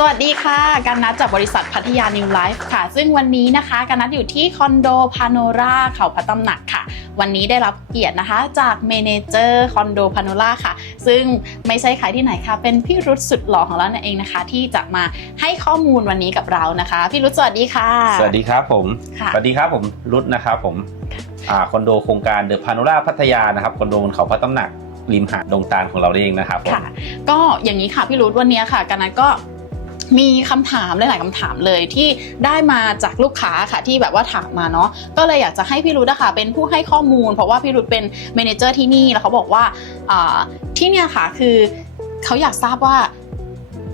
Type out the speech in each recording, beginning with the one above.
สวัสดีค่ะ การนัดจากบริษัทพัทยานิวไลฟ์ค่ะ ซึ่งวันนี้นะคะการนัดอยู่ที่คอนโดพาโนราเขาพระตำหนักค่ะ วันนี้ได้รับเกียรตินะคะจากเมเนเจอร์คอนโดพาโนราค่ะ ซึ่งไม่ใช่ใครที่ไหนค่ะ เป็นพี่รุธสุดหล่อของเรานั่นเองนะคะ ที่จะมาให้ข้อมูลวันนี้กับเรานะคะ พี่รุธสวัสดีค่ะ สวัสดีครับผม ค่ะสวัสดีครับผมรุดนะครับผมอ่าคอนโดโครงการเดอะพาโนราพัทยานะครับคอนโดบนเขาพระตำหนักริมหาดดงตาลของเราเองนะครับผม ค่ะ ก็อย่างนี้ค่ะพี่รุธวันนี้ค่ะการนัดก็ มีคำถามหลาย ๆคำถามเลยที่ได้มาจากลูกค้าค่ะที่แบบว่าถามมาเนาะก็เลยอยากจะให้พี่รุธอะค่ะเป็นผู้ให้ข้อมูล เพราะว่าพี่รุธเป็นเมเนเจอร์ที่นี่แล้วเขาบอกว่าอ่าที่เนี่ยค่ะคือเขาอยากทราบว่า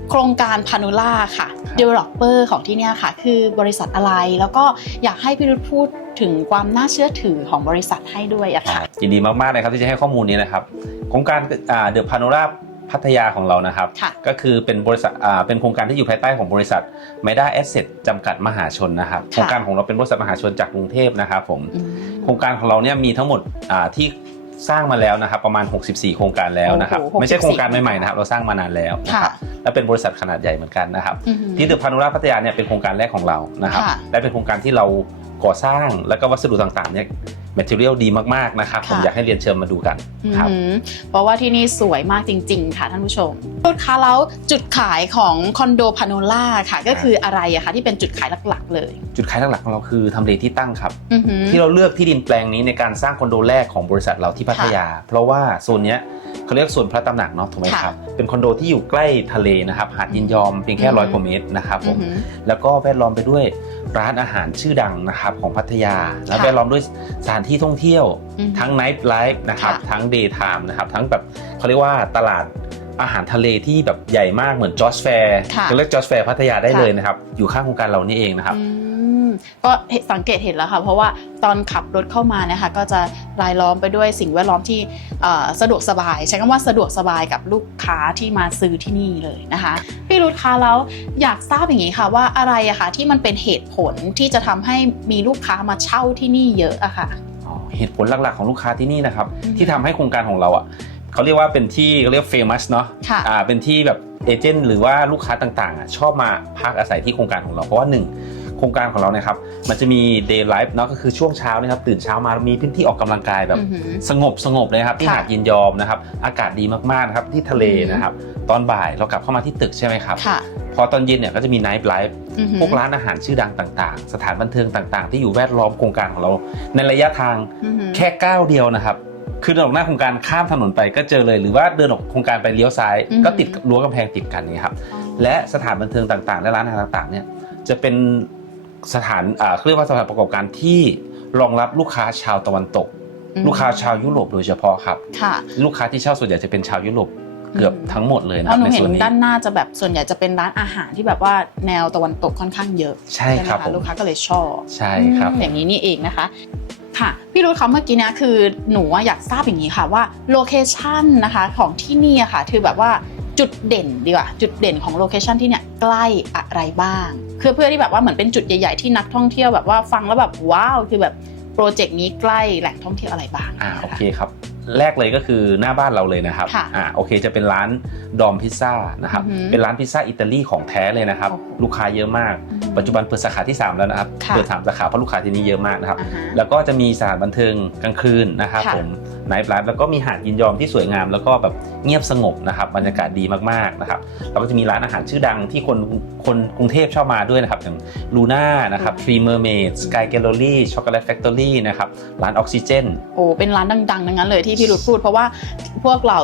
โครงการพานุล่าค่ะ developer ของที่เนี่ยค่ะ คือบริษัทอะไร แล้วก็อยากให้พี่รุธพูดถึงความน่าเชื่อถือของบริษัทให้ด้วยอะค่ะยินดีมากๆเลยครับที่จะให้ข้อมูลนี้นะครับโครงการเดอะพาโนรา พัทยาของเรานะครับค่ะก็คือเป็นบริษัทอ่าเป็นโครงการที่อยู่ภายใต้ของบริษัท m e d a Asset จำกัดมหาชนนะครับ โครงการของเราเป็นบริษัทมหาชนจากกรุงเทพนะครับผมอืมโครงการของเราเนี่ยมีทั้งหมดอ่าที่สร้างมาแล้วนะครับประมาณ 64 โครงการแล้วนะครับโอ้โหไม่ใช่64โครงการใหม่ๆนะครับเราสร้างมานานแล้วนะครับค่ะและเป็นบริษัทขนาดใหญ่เหมือนกันนะครับอืมที่เดอะพานุราพัทยาเนี่ยเป็นโครงการแรกของเรานะครับค่ะและเป็นโครงการที่เราก่อสร้างแล้วก็วัสดุต่างๆเนี่ย แมทเทียลดีมากๆนะครับผมค่ะอยากให้เรียนเชิญมาดูกันครับอืมเพราะว่าที่นี่สวยมากจริง ๆ ค่ะท่านผู้ชมพูดคะแล้วจุดขายของคอนโดพาโนล่าค่ะ ก็คืออะไรอะคะที่เป็นจุดขายหลักๆ เลย จุดขายหลักๆของเราคือทำเลที่ตั้งครับอือหือที่เราเลือกที่ดินแปลงนี้ในการสร้างคอนโดแรกของบริษัทเราที่พัทยา เพราะว่าโซนเนี้ยเขาเรียกโซนพระตำหนักเนาะถูกไหมค่ะครับ เป็นคอนโดที่อยู่ใกล้ทะเลนะครับ หาดยินยอมเพียงแค่อือฮึร้อยกว่าเมตรนะครับผอือมหือแล้วก็แวดล้อมไปด้วยร้านอาหารชื่อดังนะครับของพัทยา และค่ะแวดล้อมด้วยสถานที่ท่องเที่ยวอือหือทั้งไนท์ไลฟ์นะครับค่ะทั้งเดย์ไทม์นะครับทั้งแบบเขาเรียกว่าตลาดอาหารทะเลที่แบบใหญ่มากเหมือนจอร์จแฟร์ค่ะเรียกจอร์จแฟร์พัทยาได้ค่ะเลยนะครับ อยู่ข้างโครงการเรานี่เองนะครับอืมก็เห็นสังเกตเห็นแล้วค่ะ เพราะว่าตอนขับรถเข้ามานะคะก็จะรายล้อมไปด้วยสิ่งแวดล้อมที่เอ่อสะดวกสบาย ใช้คำว่าสะดวกสบายกับลูกค้าที่มาซื้อที่นี่เลยนะคะ พี่รุธคะแล้วอยากทราบอย่างนี้ค่ะว่าอะไรอะคะที่มันเป็นเหตุผลที่จะทำให้มีลูกค้ามาเช่าที่นี่เยอะอะค่ะอ๋อ เหตุผลหลักๆของลูกค้าที่นี่นะครับอืมที่ทำให้โครงการของเราอะเขาเรียกว่าเป็นที่เขาเรียกเฟมัสเนาะค่ะอ่าเป็นที่แบบเอเจนต์หรือว่าลูกค้าต่างๆอะชอบมาพักอาศัยที่โครงการของเราเพราะว่าหนึ่งโค รงการของเราเนี่ยครับมันจะมี day life เนาะก็คือช่วงเช้านะครับตื่นเช้ามามีพื้นที่ออกกำลังกายแบบอือหือสงบสงบเลยนะครับที่ค่ะหาดยินยอมนะครับอากาศดีมากๆนะครับที่ทะเลอืมนะครับตอนบ่ายเรากลับเข้ามาที่ตึกใช่ไหมครับค่ะพอตอนเย็นเนี่ยก็จะมี night life อือหือพวกร้านอาหารชื่อดังต่างๆ สถานบันเทิงต่างๆ ที่อยู่แวดล้อมโครงการของเรา ในระยะทางอือหือแค่ก้าวเดียวนะครับคือเดินออกหน้าโครงการข้ามถนนไปก็เจอเลย หรือว่าเดินออกโครงการไปเลี้ยวซ้ายอืมก็ติดรั้วกำแพงติดกันนี่ครับและสถานบันเทิงต่างๆ และร้านอาหารต่างๆเนี่ยจะเป็น สถานอ่าเขาเรียกว่าสถานประกอบการที่รองรับลูกค้าชาวตะวันตกอืมลูกค้าชาวยุโรปโดยเฉพาะครับค่ะลูกค้าที่เช่าส่วนใหญ่จะเป็นชาวยุโรปเกือบอืมทั้งหมดเลยนะเพครัราะบหนูในเห็นส่วนนี้ด้านหน้าจะแบบส่วนใหญ่จะเป็นร้านอาหารที่แบบว่าแนวตะวันตกค่อนข้างเยอะใช่ไหมครับคะผมลูกค้าก็เลยชอบใช่ครับอืมอย่างนี้นี่เองนะคะค่ะพี่รุธคะเมื่อกี้เนะคือหนูอะอยากทราบอย่างนี้ค่ะว่าโลเคชันนะคะของที่นี่อะค่ะคือแบบว่า จุดเด่นดีกว่าจุดเด่นของโลเคชันที่เนี่ยใกล้อะไรบ้างคือเพื่อที่แบบว่าเหมือนเป็นจุดใหญ่ ๆ ที่นักท่องเที่ยวแบบว่าฟังแล้วแบบว้าวคือแบบโปรเจกต์นี้ใกล้แหล่งท่องเที่ยวอะไรบ้างอ่านะะโอเคครับ แรกเลยก็คือหน้าบ้านเราเลยนะครับค่ะอ่าโอเคจะเป็นร้านดอมพิซซ่านะครับอือหือเป็นร้านพิซซ่าอิตาลีของแท้เลยนะครับโอ้โหลูกค้าเยอะมากอืมปัจจุบันเปิดสาขาที่ 3 แล้วนะครับค่ะเปิดสามสาขาเพราะลูกค้าที่นี่เยอะมากนะครับอ่าฮะแล้วก็จะมีสถานบันเทิงกลางคืนนะครับค่ะผมไนท์ไลฟ์แล้วก็มีหาดยินยอมที่สวยงาม แล้วก็แบบเงียบสงบนะครับบรรยากาศดีมากๆนะครับแล้วก็จะมีร้านอาหารชื่อดังที่คนคนกรุงเทพชอบมาด้วยนะครับอย่างลูน่านะครับทรีเมอร์เมดสกายแกลเลอรี่ช็อกโกแลตแฟคทอรี่นะครับร้านออกซิเจนโอ้เป็นร้านดังๆทั้งนั้นเลยที่พี่รุธพูด เพราะว่าพวกเรา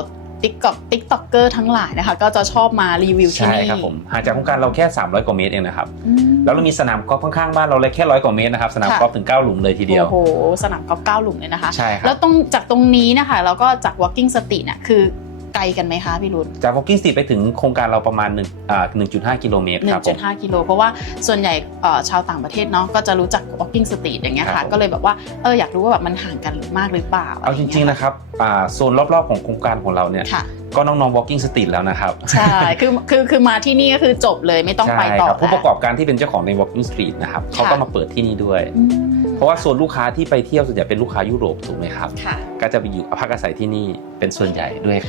ติ๊กต็อกติ๊กต็อกเกอร์ทั้งหลายนะคะ ก็จะชอบมารีวิวที่ใช่นี่ครับผมห่างจากโครงการเราแค่ 300 กว่าเมตรเองนะครับอืมแล้วเรามีสนามกอล์ฟข้างๆบ้านเราเลยแค่ร้อยกว่าเมตรนะครับ สนามค่ะกอล์ฟถึง 9 หลุมเลยทีเดียว โอ้โห สนามกอล์ฟเก้าหลุมเลยนะคะ ใช่คแล้รัวบตรงจากตรงนี้นะคะ แล้วก็จาก walking street เนี่ยคือ ไกลกันไหมคะพี่รุธจาก Walking Street ไปถึงโครงการเราประมาณ1อ่า1.5 กิโลเมตรครับผม 1.5 กิโล เพราะว่าส่วนใหญ่เอ่อชาวต่างประเทศเนาะก็จะรู้จัก walking street อย่างเงี้ยครัค่ะบผมก็เลยแบบว่าเอออยากรู้ว่าแบบมันห่างกันมากหรือเปล่าเอาจริงๆนะครับอ่าโซนรอบๆของโครงการของเราเนี่ยค่ะ ก็น้องๆ Walking Street แล้วนะครับใช่ คือคือคือมาที่นี่ก็คือจบเลยไม่ต้องไปใช่ต่อครับผู้ประกแล้วอบการที่เป็นเจ้าของใน Walking Street นะครับเขาก็มาเปิดที่นี่ด้วย อืมเพราะว่าโซนลูกค้าที่ไปเที่ยวส่วนใหญ่เป็นลูกค้ายุโรปถูกไหมครับ ค่ะ ก็จะไปอยู่พักอาศัยที่นี่เป็นส่วนใหญ่ด้วย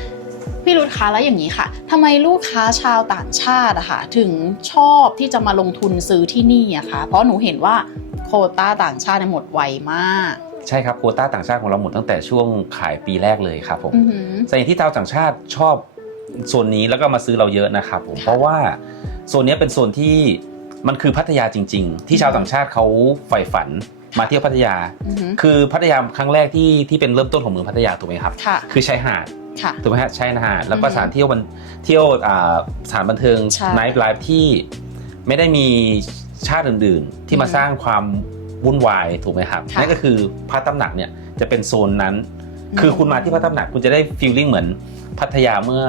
พี่รุธคะแล้วอย่างนี้ค่ะทำไมลูกค้าชาวต่างชาติอะค่ะ ถึงชอบที่จะมาลงทุนซื้อที่นี่อะคะเพราะหนูเห็นว่าโควต้าต่างชาติเนี่ยหมดไวมากใช่ครับโควต้าต่างชาติของเราหมดตั้งแต่ช่วงขายปีแรกเลยครับผมอือหือสาเหตุที่ชาวต่างชาติชอบโซนนี้แล้วก็มาซื้อเราเยอะนะครับผมค่ะเพราะว่าโซนนี้เป็นโซนที่มันคือพัทยาจริง ๆ ที่ชาวต่างชาติเขาใฝ่ฝัน มาเที่ยวพัทยาอือหือคือพัทยาครั้งแรกที่ที่เป็นเริ่มต้นของเมืองพัทยาถูกไหมครับค่ะคือชายหาดค่ะถูกไหมฮะชายหาดแล้วก็อือฮึสถานเที่ยวบันเที่ยวอ่าสถานบันเทิงใช่ไนท์ไลฟ์ที่ไม่ได้มีชาติอื่น ๆ ที่มาอืมสร้างความวุ่นวายถูกไหมครับค่ะนั่นก็คือพระตำหนักเนี่ยจะเป็นโซนนั้น คือคุณมาที่พระตำหนักคุณจะได้ฟีลลิ่งเหมือนพัทยาเมื่อ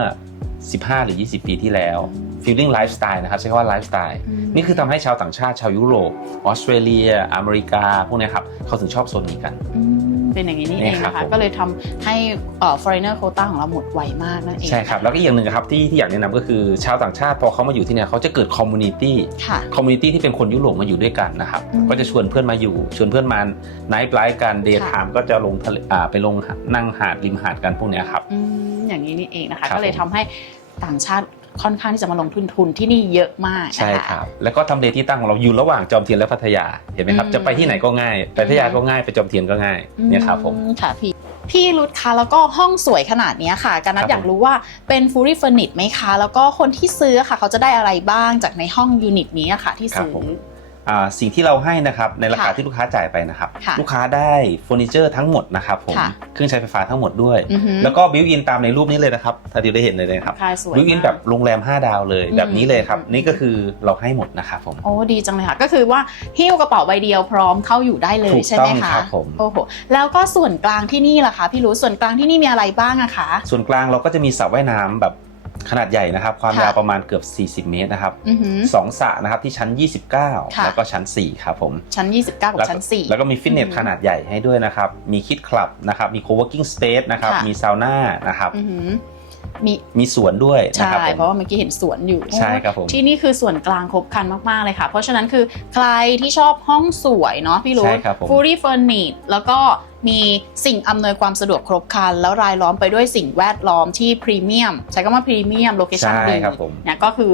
15 หรือ 20 ปีที่แล้ว ฟีลลิ่งไลฟ์สไตล์นะครับใช้คำว่าไลฟ์สไตล์มนี่คือทำให้ชาวต่างชาติชาวยุโรปออสเตรเลีย อเมริกา พวกเนี้ยครับเขาถึงชอบโซนนี้กันอืมเป็นอย่างนี้นี่นี่เองครับนะคะผมก็เลยทำให้เอ่อ foreigner quota ของเราหมดไวมากนั่นเองใช่ครับ แล้วก็อีกอย่างหนึ่งครับที่ที่อยากแนะนำก็คือชาวต่างชาติพอเขามาอยู่ที่เนี่ยเขาจะเกิดคอมมูนิตี้ค่ะคอมมูนิตี้ที่เป็นคนยุโรปมาอยู่ด้วยกันนะครับอืมก็จะชวนเพื่อนมาอยู่ ชวนเพื่อนมาไนท์ไลฟ์กันเดย์ไทค่ะม์ก็จะลงทะเลอ่าไปลงนั่งหาดริมหาดกันพวกเนี้ยครับอืมอย่างนี้นี่เองนะคะครับก็เลยทำให้ต่างชาติ ค่อนข้างที่จะมาลงทุนทุนที่นี่เยอะมากนะคะใช่ครับ แล้วก็ทำเลที่ตั้งของเราอยู่ระหว่างจอมเทียนและพัทยาเห็นไหมครับอืม จะไปที่ไหนก็ง่ายไปพัทยาก็ง่ายไปจอมเทียนก็ง่ายเนี่ยครับผม อืค่ะพี่พี่รุดคะแล้วก็ห้องสวยขนาดเนี้ยค่ะการนัคดรับอยากรู้ว่าเป็น fully furnished ไหมคะ แล้วก็คนที่ซื้อค่ะ เขาจะได้อะไรบ้างจากในห้องยูนิตนี้อะค่ะที่ครับซื้อ ผม อ่าสิ่งที่เราให้นะครับในราคาค่ะที่ลูกค้าจ่ายไปนะครับ ค่ะลูกค้าได้เฟอร์นิเจอร์ทั้งหมดนะครับผมค่ะเครื่องใช้ไฟฟ้าทั้งหมดด้วย อือหือ แล้วก็บิวอินตามในรูปนี้เลยนะครับถ้าดิวได้เห็นเลยนะครับค่ะสวยบิวอินมาก แบบโรงแรม 5 ดาวเลยอืมแบบนี้เลยครับ อืม นี่ก็คือเราให้หมดนะครับผม โอ้ดีจังเลยค่ะ ก็คือว่าหิ้วกระเป๋าใบเดียวพร้อมเข้าอยู่ได้เลยถูกใช่ไหมต้องคะครับผม โอ้โหแล้วก็ส่วนกลางที่นี่ล่ะคะ พี่รู้ส่วนกลางที่นี่มีอะไรบ้างอะคะ ส่วนกลางเราก็จะมีสระว่ายน้ำแบบ ขนาดใหญ่นะครับ ความค่ะยาวประมาณเกือบ 40 เมตรนะครับอือหือ สองสระนะครับที่ชั้น 29 ค่ะ แล้วก็ชั้น 4 ครับผมชั้น 29 กับแล้วก็ชั้น 4 แล้วก็มีฟิตเนสอืมขนาดใหญ่ให้ด้วยนะครับ มีคิดคลับนะครับ มี co-working space นะครับ ค่ะ มีซาวน่านะครับ อือหือมีมีสวนด้วยนะใช่ครับผม เพราะว่าเมื่อกี้เห็นสวนอยู่ใช่ครับผม ที่นี่คือส่วนกลางครบครันมาก ๆ เลยค่ะ เพราะฉะนั้นคือใครที่ชอบห้องสวยเนาะพี่รู้ใช่ครับผม fully furnished แล้วก็ มีสิ่งอำนวยความสะดวกครบครัน แล้วรายล้อมไปด้วยสิ่งแวดล้อมที่พรีเมียมใช้คำว่าพรีเมียมโลเคชั่นใช่ดีครับผมเนี่ยก็คือ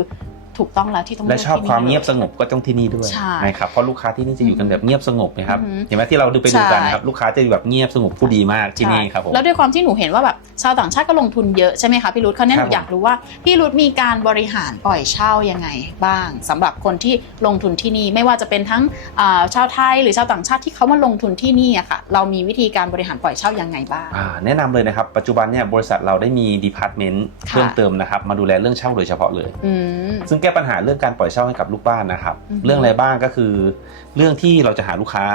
ถูกต้องแล้วที่ต้องและเลือกชอบที่นี่ความเงียบลสงบก็ต้องที่นี่ด้วยใช่นะครับเพราะลูกค้าที่นี่จะอยู่กันแบบเงียบสงบนะครับอือหือเห็นไหมที่เราดูไปดูกันใช่นะครับลูกค้าจะอยู่แบบเงียบสงบผู้ดีมากที่นี่ครับผมแล้วด้วยความที่หนูเห็นว่าแบบชาวต่างชาติก็ลงทุนเยอะใช่ไหมคะพี่รุธเขาเนี่ยคหรับนูอยากรู้ว่าพี่รุธมีการบริหารปล่อยเช่ายังไงบ้างสำหรับคนที่ลงทุนที่นี่ไม่ว่าจะเป็นทั้งอ่าชาวไทยหรือชาวต่างชาติที่เขามาลงทุนที่นี่อะค่ะ เรามีวิธีการบริหารปล่อยเช่ายังไงบ้างอ่าแนะนำเลยนะครับปัจจุบันเนี่ยบริษัทเราได้มีดีพาร์ตเมนต์ค่ะเพิ่มเติมนะครับมาดูแลเรื่องเช่าโดยเฉพาะเลยอืมซึ่งแก้ปัญหาเรื่องการปล่อยเช่าให้กับลูกบ้านนะครับอือฮึเรื่องอะไรบ้างก็คือ เรื่องที่เราจะหาลูกค้า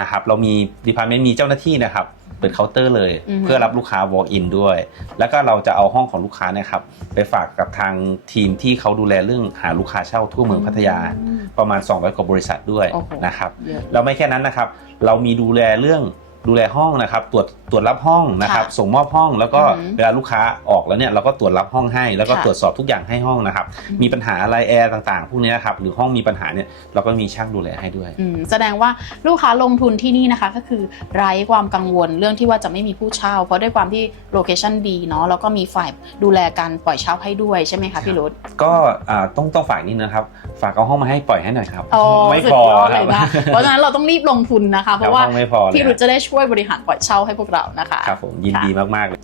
นะครับ เรามีดีพาร์ตเมนต์มีเจ้าหน้าที่นะครับเปิดเคาน์เตอร์เลยอือฮึเพื่อรับลูกค้า walk in ด้วย แล้วก็เราจะเอาห้องของลูกค้าเนะครับไปฝากกับทางทีมที่เขาดูแลเรื่องหาลูกค้าเช่าทั่วเมืองพัทยาอืมประมาณ200กว่าบริษัทด้วยโอ้โหนะครับเยอะเราไม่แค่นั้นนะครับ เรามีดูแลเรื่อง ดูแลห้องนะครับตรวจตรวจรับห้องนะครับค่ะส่งมอบห้องแล้วก็อือหือเวลาลูกค้าออกแล้วเนี่ยเราก็ตรวจรับห้องให้แล้วก็ค่ะตรวจสอบทุกอย่างให้ห้องนะครับอืมมีปัญหาอะไรแอร์ต่างๆพวกเนี้ยครับหรือห้องมีปัญหาเนี่ยเราก็มีช่างดูแลให้ด้วยอืมแสดงว่าลูกค้าลงทุนที่นี่นะคะ ก็คือไร้ความกังวลเรื่องที่ว่าจะไม่มีผู้เช่า เพราะด้วยความที่โลเคชันดีเนาะแล้วก็มีฝ่ายดูแลการปล่อยเช่าให้ด้วยใช่ไหมคะพี่รุธก็อ่าต้องต้องฝากนิดนะครับ ฝากเอาห้องมาให้ปล่อยให้หน่อยครับโอ้ไม่สุดพอยอดคเลรับยนะเพราะฉะนั้นเราต้องรีบลงทุนนะคะ เพราะว่าห้องไม่พอเลยพี่รุธจะได้ช่วยบริหารปล่อยเช่าให้พวกเรานะคะครับผมยินดีมากๆเลย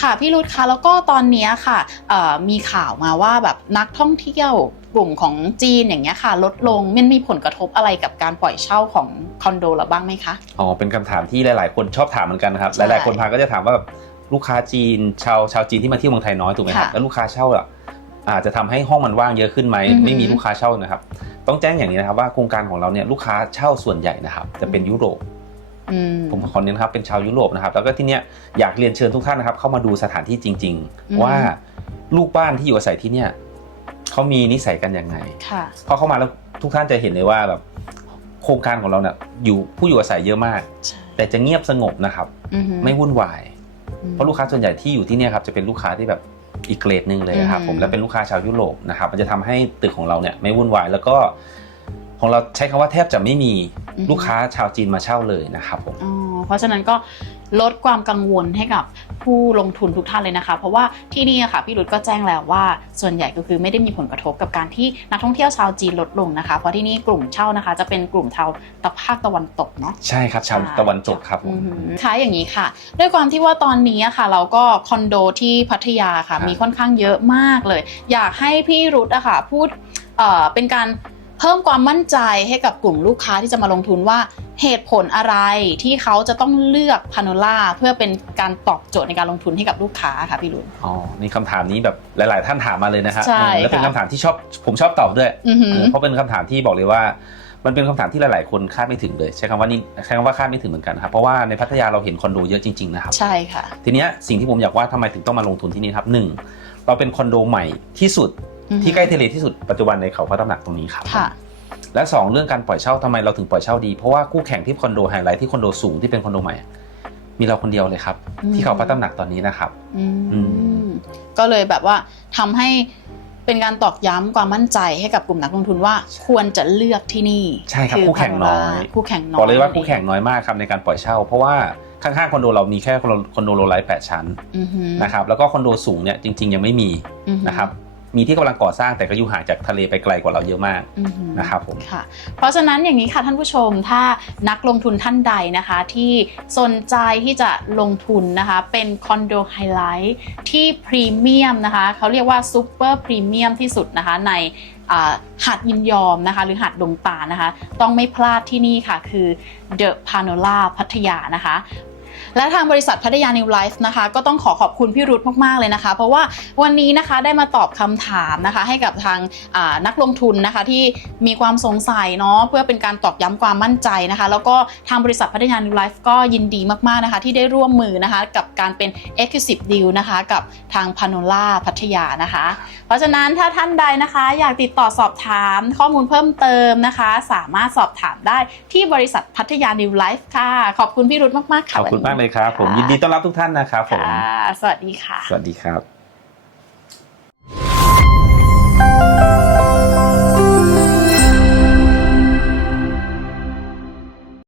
ค่ะพี่รุธคะแล้วก็ตอนเนี้ยค่ะเอ่อมีข่าวมาว่าแบบนักท่องเที่ยวกลุ่มของจีนอย่างเงี้ยค่ะ ลดลงมันมีผลกระทบอะไรกับการปล่อยเช่าของคอนโดเราบ้างไหมคะอ๋อเป็นคำถามที่หลาย ๆ คนชอบถามเหมือนกันนะครับหใช่ลายๆคนพาก็จะถามว่าแบบลูกค้าจีนชาวชาวจีนที่มาเที่ยวเมืองไทยน้อยถูกไหมครับค่ะแล้วลูกค้าเช่าอะอาจจะทำให้ห้องมันว่างเยอะขึ้นไหมอือหือไม่มีลูกค้าเช่านะครับ ต้องแจ้งอย่างนี้นะครับว่าโครงการของเราเนี่ยลูกค้าเช่าส่วนใหญ่นะครับจะเป็นยุโรปอืม ผมขอเน้นนะครับเป็นชาวยุโรปนะครับ แล้วก็ที่เนี้ยอยากเรียนเชิญทุกท่านนะครับ เข้ามาดูสถานที่จริงอืมๆว่าลูกบ้านที่อยู่อาศัยที่เนี่ยเขามีนิสัยกันยังไงค่ะพอเข้ามาแล้วทุกท่านจะเห็นเลยว่าแบบโครงการของเราเนี่ยอยู่ผู้อยู่อาศัยเยอะมากใช่แต่จะเงียบสงบนะครับอือหือไม่วุ่นวายอืมเพราะลูกค้าส่วนใหญ่ที่อยู่ที่เนี่ยครับจะเป็นลูกค้าที่แบบอีกเกรดหนึ่งเลยนะครับอืมผมและเป็นลูกค้าชาวยุโรปนะครับ มันจะทำให้ตึกของเราเนี่ยไม่วุ่นวายแล้วก็ ของเราใช้คำว่าแทบจะไม่มีลูกค้าชาวจีนมาเช่าเลยนะครับผม อ๋อเพราะฉะนั้นก็ลดความกังวลให้กับผู้ลงทุนทุกท่านเลยนะคะ เพราะว่าที่นี่อะค่ะพี่รุดก็แจ้งแล้วว่า ส่วนใหญ่ก็คือไม่ได้มีผลกระทบกับการที่นักท่องเที่ยวชาวจีนลดลงนะคะ เพราะที่นี่กลุ่มเช่านะคะ จะเป็นกลุ่มชาวตะภาคตะวันตกเนาะ ใช่ครับชาวใช่ ตะวันตกครับผมอืมค่ะอย่างนี้ค่ะ ด้วยความที่ว่าตอนนี้อะค่ะ เราก็คอนโดที่พัทยาค่ะ ครับ มีค่อนข้างเยอะมากเลย อยากให้พี่รุธอะค่ะพูดเอ่อเป็นการ เพิ่มความมั่นใจให้กับกลุ่มลูกค้าที่จะมาลงทุนว่าเหตุผลอะไรที่เขาจะต้องเลือกพาโนล่าเพื่อเป็นการตอบโจทย์ในการลงทุนให้กับลูกค้าค่ะพี่รุธอ๋อนี่คำถามนี้แบบหลาย ๆ ท่านถามมาเลยนะฮะใช่เออและเป็นค่ะคำถามที่ชอบผมชอบตอบด้วยอือหือเออเพราะเป็นคำถามที่บอกเลยว่ามันเป็นคำถามที่หลาย ๆ คนคาดไม่ถึงเลย ใช้คำว่านี่ใช้คำว่าคาดไม่ถึงเหมือนกันนะครับเพราะว่าในพัทยาเราเห็นคอนโดเยอะจริง ๆ นะครับใช่ค่ะทีเนี้ยสิ่งที่ผมอยากว่าทำไมถึงต้องมาลงทุนที่นี่ครับหนึ่งเราเป็นคอนโดใหม่ที่สุดอือฮึ ที่ใกล้ทะเลที่สุดปัจจุบันในเขาพระตำหนักตรงนี้ครับค่ะและสองเรื่องการปล่อยเช่าทำไมเราถึงปล่อยเช่าดี เพราะว่าคู่แข่งที่คอนโดไฮไลท์ที่คอนโดสูงที่เป็นคอนโดใหม่ มีเราคนเดียวเลยครับอืมที่เขาพระตำหนักตอนนี้นะครับอือืมก็เลยแบบว่าทำให้เป็นการตอกย้ำความมั่นใจให้กับกลุ่มนักลงทุนว่าควรจะเลือกที่นี่ ใช่ครับคู่แข่งน้อยคู่แข่งน้อยบอกเลยว่าคู่แข่งน้อยมากครับในการปล่อยเช่า เพราะว่าข้างๆคอนโดเรามีแค่คอนโดคอนโดโลไลท์แปดชั้นอือหือนะครับแล้วก็คอนโดสูงเนี่ยจริง ๆ ยังไม่มีอือหือนะครับ มีที่กำลังก่อสร้างแต่ก็อยู่ห่างจากทะเลไปไกลกว่าเราเยอะมากอือหือ นะครับผม ค่ะเพราะฉะนั้นอย่างนี้ค่ะท่านผู้ชมถ้านักลงทุนท่านใดนะคะ ที่สนใจที่จะลงทุนนะคะ เป็นคอนโดไฮไลท์ที่พรีเมียมนะคะเขาเรียกว่าซูเปอร์พรีเมียมที่สุดนะคะในอ่าหาดยินยอมนะคะ หรือหาดดงตาลนะคะ ต้องไม่พลาดที่นี่ค่ะคือ The Panola พัทยานะคะ และทางบริษัทพัทยานิวไลฟ์นะคะ ก็ต้องขอขอบคุณพี่รุธมากๆเลยนะคะ เพราะว่าวันนี้นะคะได้มาตอบคำถามนะคะ ให้กับทางนักลงทุนนะคะที่มีความสงสัยเนาะเพื่อเป็นการตอกย้ำความมั่นใจนะคะ แล้วก็ทางบริษัทพัทยานิวไลฟ์ก็ยินดีมากๆนะคะ ที่ได้ร่วมมือนะคะกับการเป็น Exclusive Deal นะคะกับทางพาโนล่าพัทยานะคะ เพราะฉะนั้นถ้าท่านใดนะคะ อยากติดต่อสอบถามข้อมูลเพิ่มเติมนะคะ สามารถสอบถามได้ที่บริษัทพัทยานิวไลฟ์ค่ะ ขอบคุณพี่รุธมาก ๆ ค่ะขอบคุณวันนี้มากเลยครับ ผมยินดีต้อนรับทุกท่านนะครับผมค่ะสวัสดีค่ะ สวัสดีครับ